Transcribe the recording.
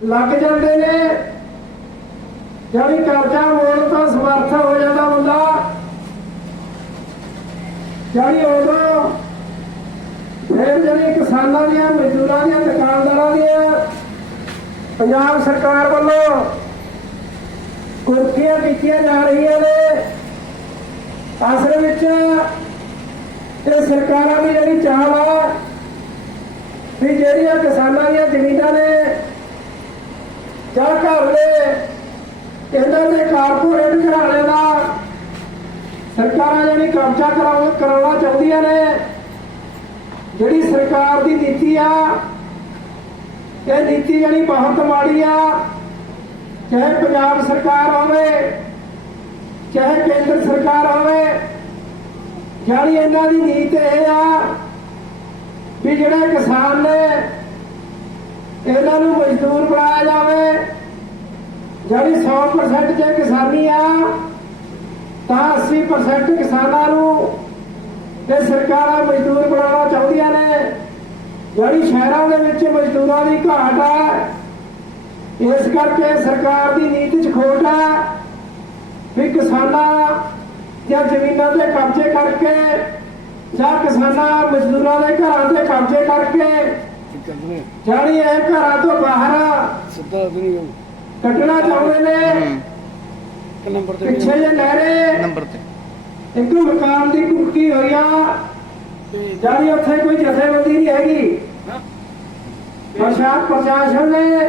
ਲੱਗ ਜਾਂਦੇ ਨੇ। ਜਿਹੜੀ ਕਰਜ਼ਾ ਮੋੜਨ ਤਾਂ ਸਮਰਥ ਹੋ ਜਾਂਦਾ ਬੰਦਾ ਜਿਹੜੀ ਉਦੋਂ ਫਿਰ ਜਿਹੜੀ ਕਿਸਾਨਾਂ ਦੀਆਂ, ਮਜ਼ਦੂਰਾਂ ਦੀਆਂ, ਦੁਕਾਨਦਾਰਾਂ ਦੀਆਂ, ਪੰਜਾਬ ਸਰਕਾਰ ਵੱਲੋਂ ਕੁਰਕੀਆਂ ਕੀਤੀਆਂ ਜਾ ਰਹੀਆਂ ਨੇ। ਅਸਲ ਵਿੱਚ ਇਹ ਸਰਕਾਰਾਂ ਦੀ ਜਿਹੜੀ ਚਾਲ ਆ ਵੀ ਜਿਹੜੀਆਂ ਕਿਸਾਨਾਂ ਦੀਆਂ ਜ਼ਮੀਨਾਂ ਨੇ ਜਾਂ ਘਰ ਦੇ। ਇਹਨਾਂ ਦੇ ਕਾਰਪੋਰੇਟ ਘਰਾਣੇ ਦਾ ਸਰਕਾਰਾਂ ਜਿਹੜੀ ਕਬਜ਼ਾ ਕਰਾਉ, ਕਰਾਉਣਾ ਚਾਹੁੰਦੀਆਂ ਨੇ। ਜਿਹੜੀ ਸਰਕਾਰ ਦੀ ਨੀਤੀ ਆ, ਇਹ ਨੀਤੀ ਜਿਹੜੀ ਬਹੁਤ ਮਾੜੀ ਆ। ਚਾਹੇ ਪੰਜਾਬ ਸਰਕਾਰ ਹੋਵੇ, ਚਾਹੇ ਕੇਂਦਰ ਸਰਕਾਰ ਹੋਵੇ ਜਿਹੜੀ ਇਹਨਾਂ ਦੀ ਨੀਤ ਇਹ ਆ ਵੀ ਜਿਹੜੇ ਕਿਸਾਨ ਨੇ, ਇਹਨਾਂ ਨੂੰ ਮਜ਼ਦੂਰ ਬਣਾਇਆ ਜਾਵੇ। ਜਿਹੜੀ 100% ਜੇ ਕਿਸਾਨੀ ਆ ਤਾਂ 80% ਕਿਸਾਨਾਂ ਨੂੰ ਇਹ ਸਰਕਾਰਾਂ ਮਜ਼ਦੂਰ ਬਣਾਉਣਾ ਚਾਹੁੰਦੀਆਂ ਨੇ। ਜਿਹੜੀ ਸ਼ਹਿਰਾਂ ਦੇ ਵਿੱਚ ਮਜ਼ਦੂਰਾਂ ਦੀ ਘਾਟ ਆ ਇਸ ਕਰਕੇ ਸਰਕਾਰ ਦੀ ਨੀਤੀ 'ਚ ਖੋਟ ਆ ਵੀ ਕਿਸਾਨਾਂ ਜਾਂ ਜ਼ਮੀਨਾਂ ਤੇ ਕਬਜ਼ੇ ਕਰਕੇ ਜਾਂ ਕਿਸਾਨਾਂ ਮਜ਼ਦੂਰਾਂ ਦੇ ਘਰਾਂ ਤੇ ਕਬਜ਼ੇ ਕਰਕੇ ਜਾਣੀ ਇਹ ਘਰਾਂ ਤੋਂ ਬਾਹਰ ਸਿੱਧਾ ਵੀ ਨਹੀਂ ਕੱਢਣਾ ਚਾਹੁੰਦੇ ਨੇ। ਇੱਕ ਨੰਬਰ ਤੇ ਪਿੱਛੇ ਜੇ ਲਹਿਰੇ ਨੰਬਰ ਤੇ। ਇੱਕ ਮਕਾਨ ਦੀ ਕੁੱਕੀ ਹੋਈ ਆ। ਜਾਨੀ ਉੱਥੇ ਕੋਈ ਜਥੇਬੰਦੀ ਨਹੀਂ ਹੈਗੀ। ਪ੍ਰਸ਼ਾਸਨ ਪ੍ਰਸ਼ਾਸਨ ਨੇ